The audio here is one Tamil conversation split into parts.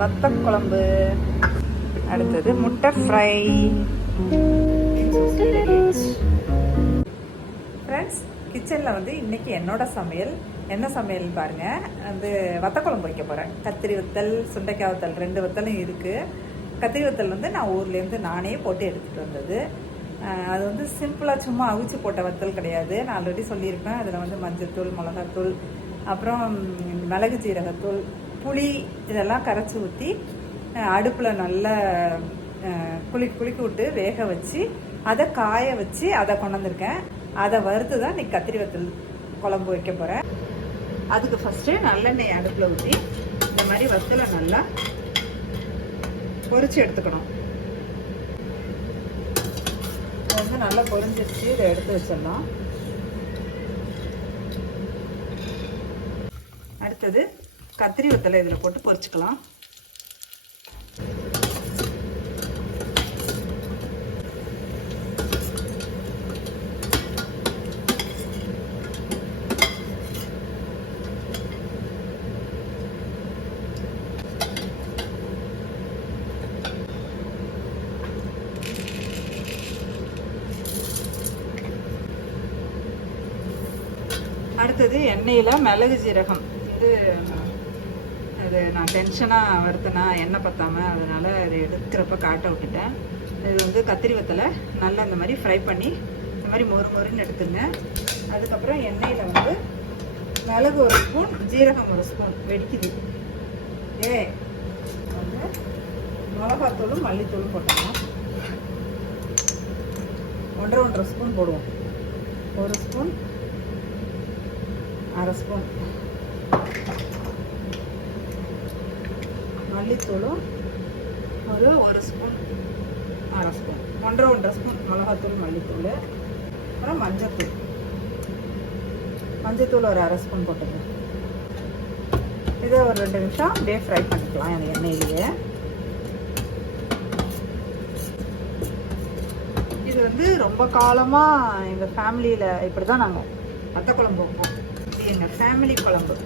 வத்தக்குழம்பு அடுத்தது முட்டை ஃப்ரை ஃப்ரெண்ட்ஸ் கிச்சனில் வந்து இன்னைக்கு என்னோட சமையல். என்ன சமையல் பாருங்க. வந்து வத்தக்குழம்பு வைக்க போகிறேன் கத்திரி வத்தல் சுண்டைக்காய் வத்தல் ரெண்டு வத்தலும் இருக்குது கத்திரி வத்தல் வந்து நான் ஊர்லேருந்து நானே போட்டு எடுத்துகிட்டு வந்தது. அது வந்து சிம்பிளாக சும்மா அவிச்சு போட்ட வத்தல் கிடையாது. நான் ஆல்ரெடி சொல்லியிருப்பேன். அதில் வந்து மஞ்சள்தூள் மிளகாத்தூள் அப்புறம் மிளகு ஜீரகத்தூள் புளி இதெல்லாம் கரைச்சி ஊற்றி அடுப்பில் நல்லா குளி குளிக்க விட்டு வேக வச்சு அதை காய வச்சு அதை கொண்டாந்துருக்கேன் அதை வறுத்து தான் இன்னைக்கு கத்திரி வத்தல் குழம்பு வைக்க போகிறேன் அதுக்கு ஃபஸ்ட்டு நல்லெண்ணெய் அடுப்பில் ஊற்றி இந்த மாதிரி வத்தலை நல்லா பொறிச்சு எடுத்துக்கணும். இது வந்து நல்லா பொரிஞ்சிருச்சு இதை எடுத்து வச்சிடலாம். அடுத்தது கத்திரி வத்தலை இதில் போட்டு பொரிச்சுக்கலாம். அடுத்தது எண்ணெயில் மிளகு ஜீரகம் அது நான் டென்ஷனாக வறுத்தனா எண்ணெய் பத்தாமல் அதனால் அது எடுக்கிறப்ப காட்ட விட்டுட்டேன் இது வந்து கத்திரி வத்தலை நல்லா இந்த மாதிரி ஃப்ரை பண்ணி இந்த மாதிரி மொறு மொறுன்னு எடுத்துங்க. அதுக்கப்புறம் எண்ணெயில் வந்து மிளகு ஒரு ஸ்பூன் ஜீரகம் ஒரு ஸ்பூன் வெடிக்குது. ஏ வந்து மிளகாத்தூளும் மல்லித்தூளும் போட்டோம்னா ஒன்றரை ஒன்றரை ஸ்பூன் போடுவோம். ஒரு ஸ்பூன் அரை ஸ்பூன் மல்லித்தூளும் ஒரு ஒரு ஸ்பூன் அரை ஸ்பூன் ஒன்றரை ஒன்றரை ஸ்பூன் மிளகாத்தூள் மல்லித்தூள் அப்புறம் மஞ்சத்தூள். மஞ்சத்தூள் ஒரு அரை ஸ்பூன் போட்டுக்கோங்க இதை ஒரு ரெண்டு நிமிஷம் அப்படியே ஃப்ரை பண்ணிக்கலாம் அந்த எண்ணெயிலேயே. இது வந்து ரொம்ப காலமாக எங்கள் ஃபேமிலியில் இப்படி தான் நாங்கள் வத்த குழம்பு வைப்போம். இது எங்கள் ஃபேமிலி குழம்பு.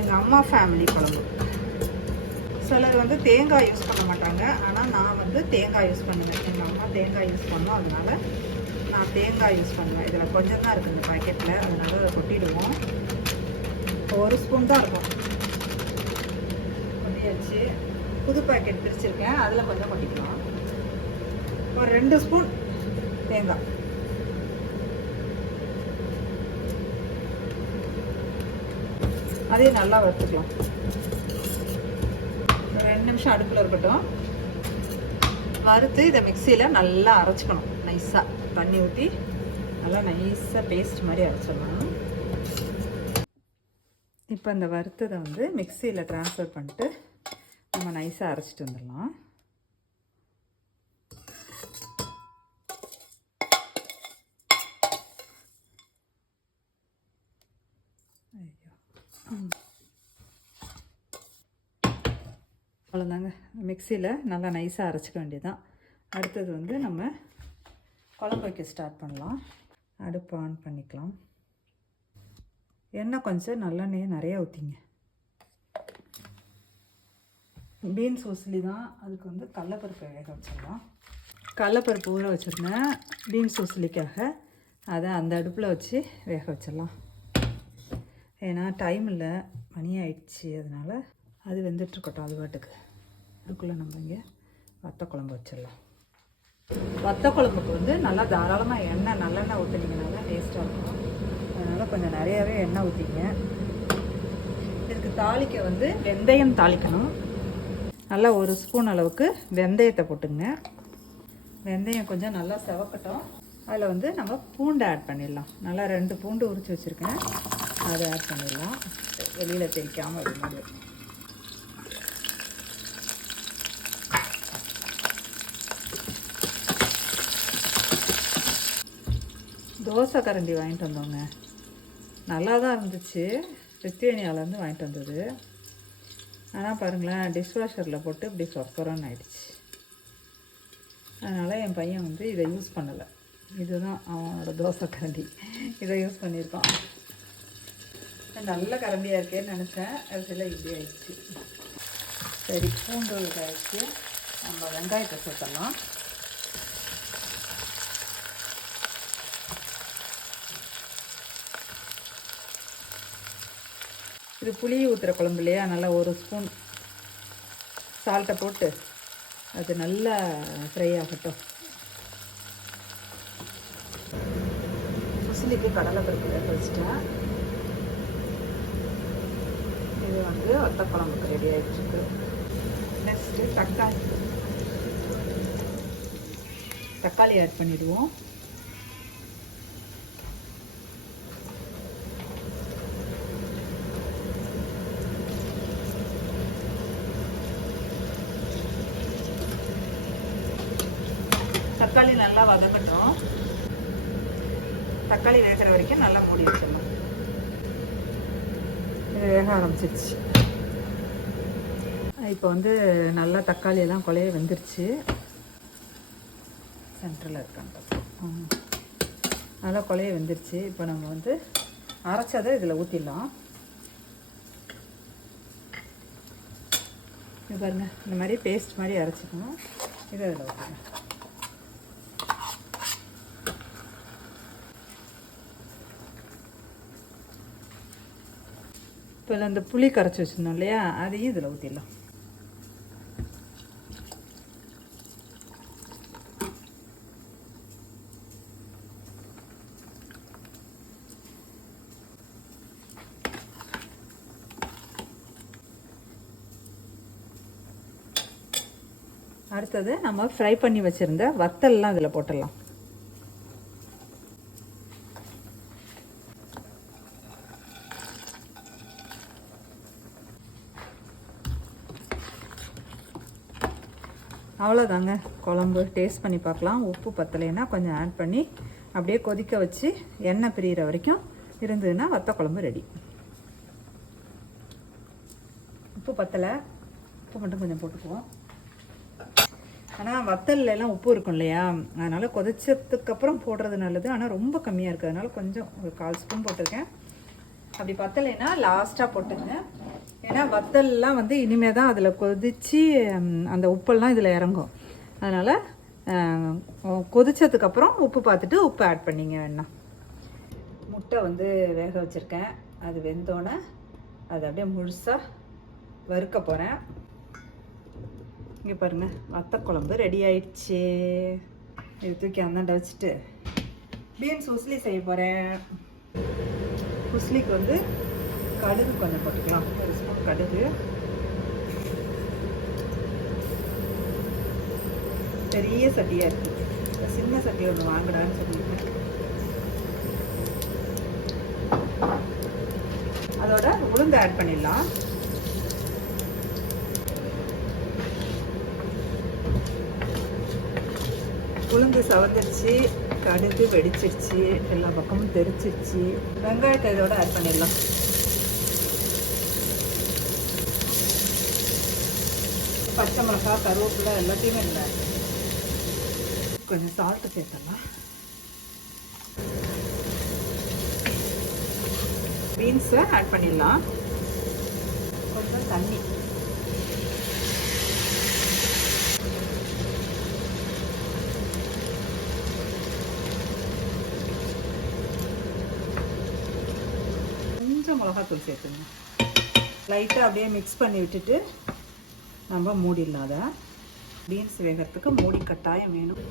எங்கள் அம்மா ஃபேமிலி குழம்பு. சிலர் வந்து தேங்காய் யூஸ் பண்ண மாட்டாங்க. ஆனால் நான் வந்து தேங்காய் யூஸ் பண்ணுவேன். எங்கள் அம்மா தேங்காய் யூஸ் பண்ணோம். அதனால நான் தேங்காய் யூஸ் பண்ணுவேன். இதில் கொஞ்சம் தான் இருக்குது இந்த பாக்கெட்டில் அதனால அதை கொட்டிடுவோம். ஒரு ஸ்பூன் தான் இருக்கும். கொட்டியாச்சு. புது பாக்கெட் பிரிச்சிருக்கேன். அதில் கொஞ்சம் கொட்டிக்கலாம். ஒரு ரெண்டு ஸ்பூன் தேங்காய். அதையும் நல்லா வறுத்துக்கலாம். ரெண்டு நிமிஷம் அடுப்பில் இருக்கட்டும். வறுத்து இதை மிக்சியில் நல்லா அரைச்சிக்கணும். நைஸாக தண்ணி ஊற்றி நல்லா நைஸாக பேஸ்ட் மாதிரி அரைச்சிடணும். இப்போ இந்த வறுத்ததை வந்து மிக்சியில் ட்ரான்ஸ்ஃபர் பண்ணிட்டு நம்ம நைஸாக அரைச்சிட்டு வந்துடலாம் ஐயோ அவ்வளோதாங்க மிக்சியில் நல்லா நைஸாக அரைச்சிக்க வேண்டியதுதான். அடுத்தது வந்து நம்ம குழம்பு வைக்க ஸ்டார்ட் பண்ணலாம். அடுப்பு ஆன் பண்ணிக்கலாம். எண்ணெய் கொஞ்சம் நல்லெண்ணெயை நிறையா ஊற்றிங்க பீன்ஸ் உசிலி தான் அதுக்கு வந்து கடலப்பருப்பு வேக வச்சிடலாம். கடலப்பருப்பு ஊற வச்சுருந்தேன் பீன்ஸ் உசிலிக்காக அதை அந்த அடுப்பில் வச்சு வேக வச்சிடலாம். ஏன்னா டைம் இல்லை மணி ஆயிடுச்சு அதனால் அது வெந்துட்டுருக்கட்டும் அது பாட்டுக்கு. அதுக்குள்ளே நம்ம இங்கே வத்த குழம்பு வச்சிடலாம். வத்த குழம்புக்கு வந்து நல்லா தாராளமாக எண்ணெய் நல்லெண்ணெய் ஊற்றுனீங்கன்னா டேஸ்ட்டாக இருக்கும். அதனால் கொஞ்சம் நிறையாவே எண்ணெய் ஊற்றிங்க இதுக்கு தாளிக்க வந்து வெந்தயம் தாளிக்கணும். நல்லா ஒரு ஸ்பூன் அளவுக்கு வெந்தயத்தை போட்டுங்க. வெந்தயம் கொஞ்சம் நல்லா செவக்கட்டும். அதில் வந்து நம்ம பூண்டு ஆட் பண்ணிடலாம். நல்லா ரெண்டு பூண்டு உரித்து வச்சுருக்கேன். அதை ஆட் பண்ணிடலாம். வெளியில் தெரிக்காமல் இருந்தது தோசை கரண்டி வாங்கிட்டு வந்தோங்க. நல்லா தான் இருந்துச்சு. ரித்வேனியாவிலேருந்து வாங்கிட்டு வந்தது. ஆனால் பாருங்களேன் டிஷ்வாஷரில் போட்டு இப்படி சொப்பரன்னு ஆயிடுச்சு. அதனால் என் பையன் வந்து இதை யூஸ் பண்ணலை. இதுதான் அவனோட தோசை கரண்டி இதை யூஸ் பண்ணியிருக்கான். நல்ல கரண்டியாக இருக்கேன்னு நினச்சேன். அதில் இப்படி ஆயிடுச்சு. சரி பூண்டு இதாகிடுச்சு நம்ம வெங்காயத்தை சேர்த்தலாம் இது புளி ஊற்றுற குழம்பு இல்லையா? நல்லா ஒரு ஸ்பூன் சால்ட்டை போட்டு அது நல்லா ஃப்ரை ஆகட்டும். முஸ்லிக்கு கடலை பருப்பு வேக வச்சுட்டேன். இது வந்து வத்த குழம்புக்கு ரெடி ஆகிட்டுருக்கு நெக்ஸ்ட்டு தக்காளி. தக்காளி ஆட் பண்ணிடுவோம். தக்காளி நல்லா வதக்கட்டும். தக்காளி வேகிற வரைக்கும் நல்லா மூடி வச்சிடணும். இது வேக ஆரம்பிச்சிருச்சு. இப்போ வந்து நல்லா தக்காளி எல்லாம் கொலைய வெந்துருச்சு. சென்டரில் இருக்காங்க நல்லா கொலைய வெந்துருச்சு. இப்போ நம்ம வந்து அரைச்சதை இதில் ஊற்றிடலாம் இது பாருங்கள் இந்த மாதிரி பேஸ்ட் மாதிரி அரைச்சிக்கணும். இதை இதில் ஊற்றிடலாம் இப்போ அந்த புளி கரைச்சி வச்சுருந்தோம் இல்லையா அதையும் இதில் ஊற்றிடலாம் அடுத்தது நம்ம ஃப்ரை பண்ணி வச்சுருந்த வத்தல்லாம் இதில் போட்டுடலாம். அவ்வளோதாங்க குழம்பு டேஸ்ட் பண்ணி பார்க்கலாம். உப்பு பத்தலைன்னா கொஞ்சம் ஆட் பண்ணி அப்படியே கொதிக்க வச்சு எண்ணெய் பிரியிற வரைக்கும் இருந்ததுன்னா வத்த குழம்பு ரெடி உப்பு பத்தலை உப்பு மட்டும் கொஞ்சம் போட்டுக்குவோம். ஆனால் வத்தல்லாம் உப்பு இருக்கும் இல்லையா? அதனால் கொதிச்சதுக்கப்புறம் போடுறது நல்லது. ஆனால் ரொம்ப கம்மியாக இருக்குது அதனால் கொஞ்சம் ஒரு கால் ஸ்பூன் போட்டிருக்கேன். அப்படி பத்தலைன்னா லாஸ்ட்டாக போட்டுங்க. ஏன்னா வத்தல்லாம் வந்து இனிமேல் தான் அதில் கொதித்து அந்த உப்பெல்லாம் இதில் இறங்கும். அதனால் கொதித்ததுக்கப்புறம் உப்பு பார்த்துட்டு உப்பு ஆட் பண்ணிங்க வேணா. முட்டை வந்து வேக வச்சுருக்கேன். அது வெந்தோடனே அது அப்படியே முழுசாக வறுக்க போகிறேன் இங்கே பாருங்கள் வத்த குழம்பு ரெடி ஆயிடுச்சு. இது தூக்கி அந்தாண்ட வச்சுட்டு பீன்ஸ் உஸ்லி செய்ய போகிறேன் உஸ்லிக்கு வந்து கடுகு கொஞ்சம் போட்டுக்கலாம். ஒரு ஸ்பூன் கடுகு. பெரிய சட்டியாக இருக்குது சின்ன சட்டி ஒன்று வாங்கடான்னு சொல்லியிருக்கேன். அதோட உளுந்து ஆட் பண்ணிடலாம். உளுந்து சவந்துருச்சு கடுகு வெடிச்சிருச்சு எல்லா பக்கமும் தெரிச்சிருச்சு. வெங்காயத்தை இதோட ஆட் பண்ணிடலாம். பச்சை மிளகா கருவேப்பிலை எல்லாத்தையுமே இல்லை. கொஞ்சம் சால்ட்டு சேர்த்தலாம் பீன்ஸை ஆட் பண்ணிடலாம். கொஞ்சம் தண்ணி. கொஞ்சம் மிளகாத்தூள் சேர்த்துங்க லைட்டாக அப்படியே மிக்ஸ் பண்ணி விட்டுட்டு நம்ம மூடிடலாம் அதை பீன்ஸ் வேகிறதுக்கு மூடி கட்டாயம் வேணும்.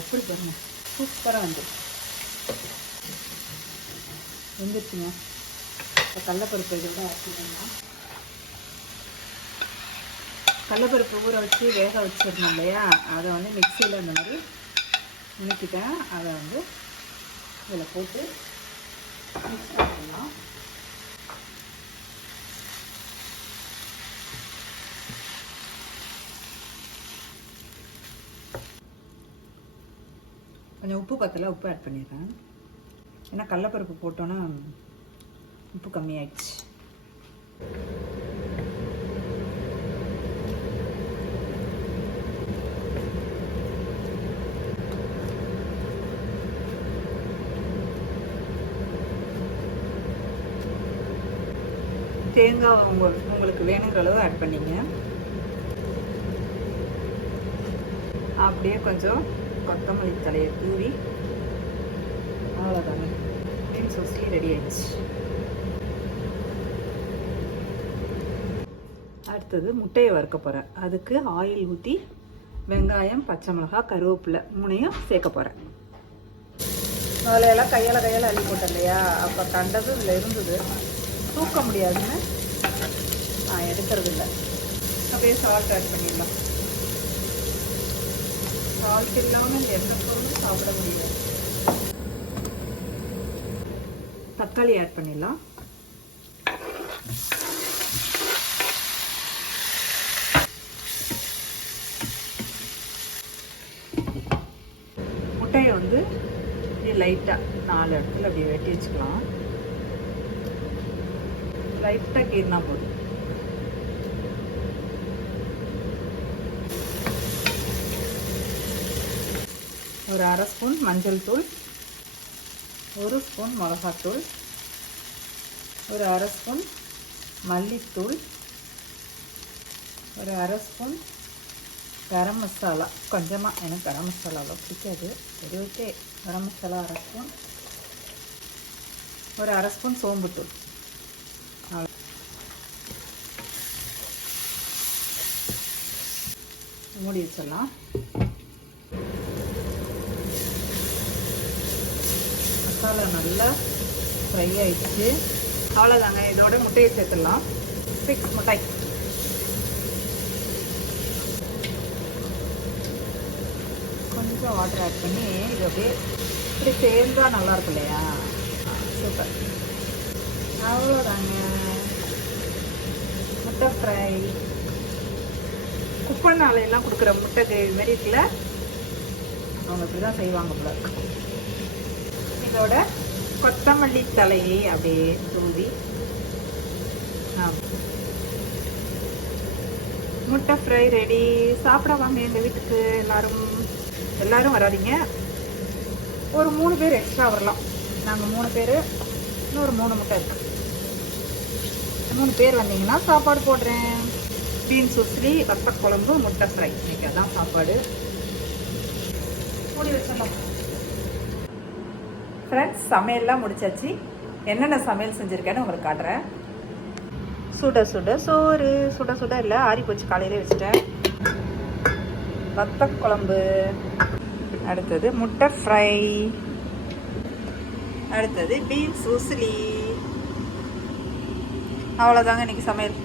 எப்படி பாருங்க. சூப்பராக வந்து. வந்துருச்சுங்க. இப்போ கடலப்பருப்பு இதோட ஆட் கடலப்பருப்பு ஊற வச்சு வேக வச்சிருந்தோம் இல்லையா? அதை வந்து மிக்சியில் அந்த மாதிரி நுணுக்கிட்டேன் அதை வந்து இதில் போட்டு மிக்ஸ் பண்ணிடலாம் கொஞ்சம் உப்பு பத்தல உப்பு ஆட் பண்ணிடுறேன். ஏன்னா கடலப்பருப்பு போட்டோன்னா உப்பு கம்மியாயிடுச்சு. தேங்காய் உங்க உங்களுக்கு வேணுங்கிற அளவு ஆட் பண்ணிங்க. அப்படியே கொஞ்சம் கொத்தமல்லி தலையை தூவி அவ்வளோதாங்க மீன் சுசி ரெடி ஆயிடுச்சு. அடுத்தது முட்டையை வறுக்க போகிறேன் அதுக்கு ஆயில் ஊற்றி வெங்காயம் பச்சை மிளகாய் கருவேப்பிலை மூணையும் சேர்க்க போகிறேன் முதலையெல்லாம் கையால் கையால் அள்ளி போட்டேன் இல்லையா? அப்போ கண்டது இதில் இருந்தது. தூக்க முடியாதுன்னு நான் எடுக்கிறது இல்லை அப்படியே சால்ட் ஆட் பண்ணிடலாம். சால்ட் இல்லாமல் எந்த பொருளும் சாப்பிட முடியாது. தக்காளி ஆட் பண்ணிடலாம். முட்டையை வந்து இப்படி லைட்டாக நாலு இடத்துல அப்படி வெட்டி வச்சுக்கலாம். லைட்டாக கீர்னா போதும். ஒரு அரை ஸ்பூன் மஞ்சள் தூள் ஒரு ஸ்பூன் மிளகாத்தூள் ஒரு அரை ஸ்பூன் மல்லித்தூள் ஒரு அரை ஸ்பூன் கரம் மசாலா. கொஞ்சமாக எனக்கு கரம் மசாலாவில் பிடிக்காது. சரி ஓகே கரம் மசாலா அரை ஸ்பூன். ஒரு அரை ஸ்பூன் சோம்புத்தூள் மூடி வச்சிடலாம். மசாலா நல்லா ஃப்ரை ஆகிடுச்சு அவ்வளோதாங்க இதோட முட்டையை சேர்த்துடலாம். சிக்ஸ் முட்டை கொஞ்சம் வாட்டர் ஆட் பண்ணி இது அப்படியே இப்படி சேர்ந்தா நல்லாயிருக்கு இல்லையா? சூப்பர் அவ்வளோதாங்க முட்டை ஃப்ரை குப்பனாலையெல்லாம் கொடுக்குற முட்டை கிரேவி மாதிரி இருக்குல்ல? அவங்க இப்படி தான் செய்வாங்க போல. இருக்கு. இதோட கொத்தமல்லி தலையை அப்படியே தூவி முட்டை ஃப்ரை ரெடி சாப்பிட வாங்க எங்கள் வீட்டுக்கு. எல்லாரும் எல்லாரும் வராதீங்க. ஒரு மூணு பேர் எக்ஸ்ட்ரா வரலாம். நாங்கள் மூணு பேர் இன்னொரு மூணு முட்டை இருக்கு. மூணு பேர் வந்தீங்கன்னா சாப்பாடு போடுறேன். பீன்ஸ் உசிலி வத்த குழம்பு முட்டை ஃப்ரை இன்னைக்கு அதான் சாப்பாடு. மூடி வச்சிடலாம். ஃப்ரெண்ட்ஸ் சமையல்லாம் முடிச்சாச்சு. என்னென்ன சமையல் செஞ்சுருக்கேன்னு உங்களுக்கு காட்டுறேன். சுட சுட சோறு சுட சுட இல்லை ஆறி போச்சு காலையிலே வச்சுட்டேன். வத்த குழம்பு. அடுத்தது முட்டை ஃப்ரை அடுத்தது பீன்ஸ் உசிலி. அவ்வளோதாங்க இன்னைக்கு சமையல்.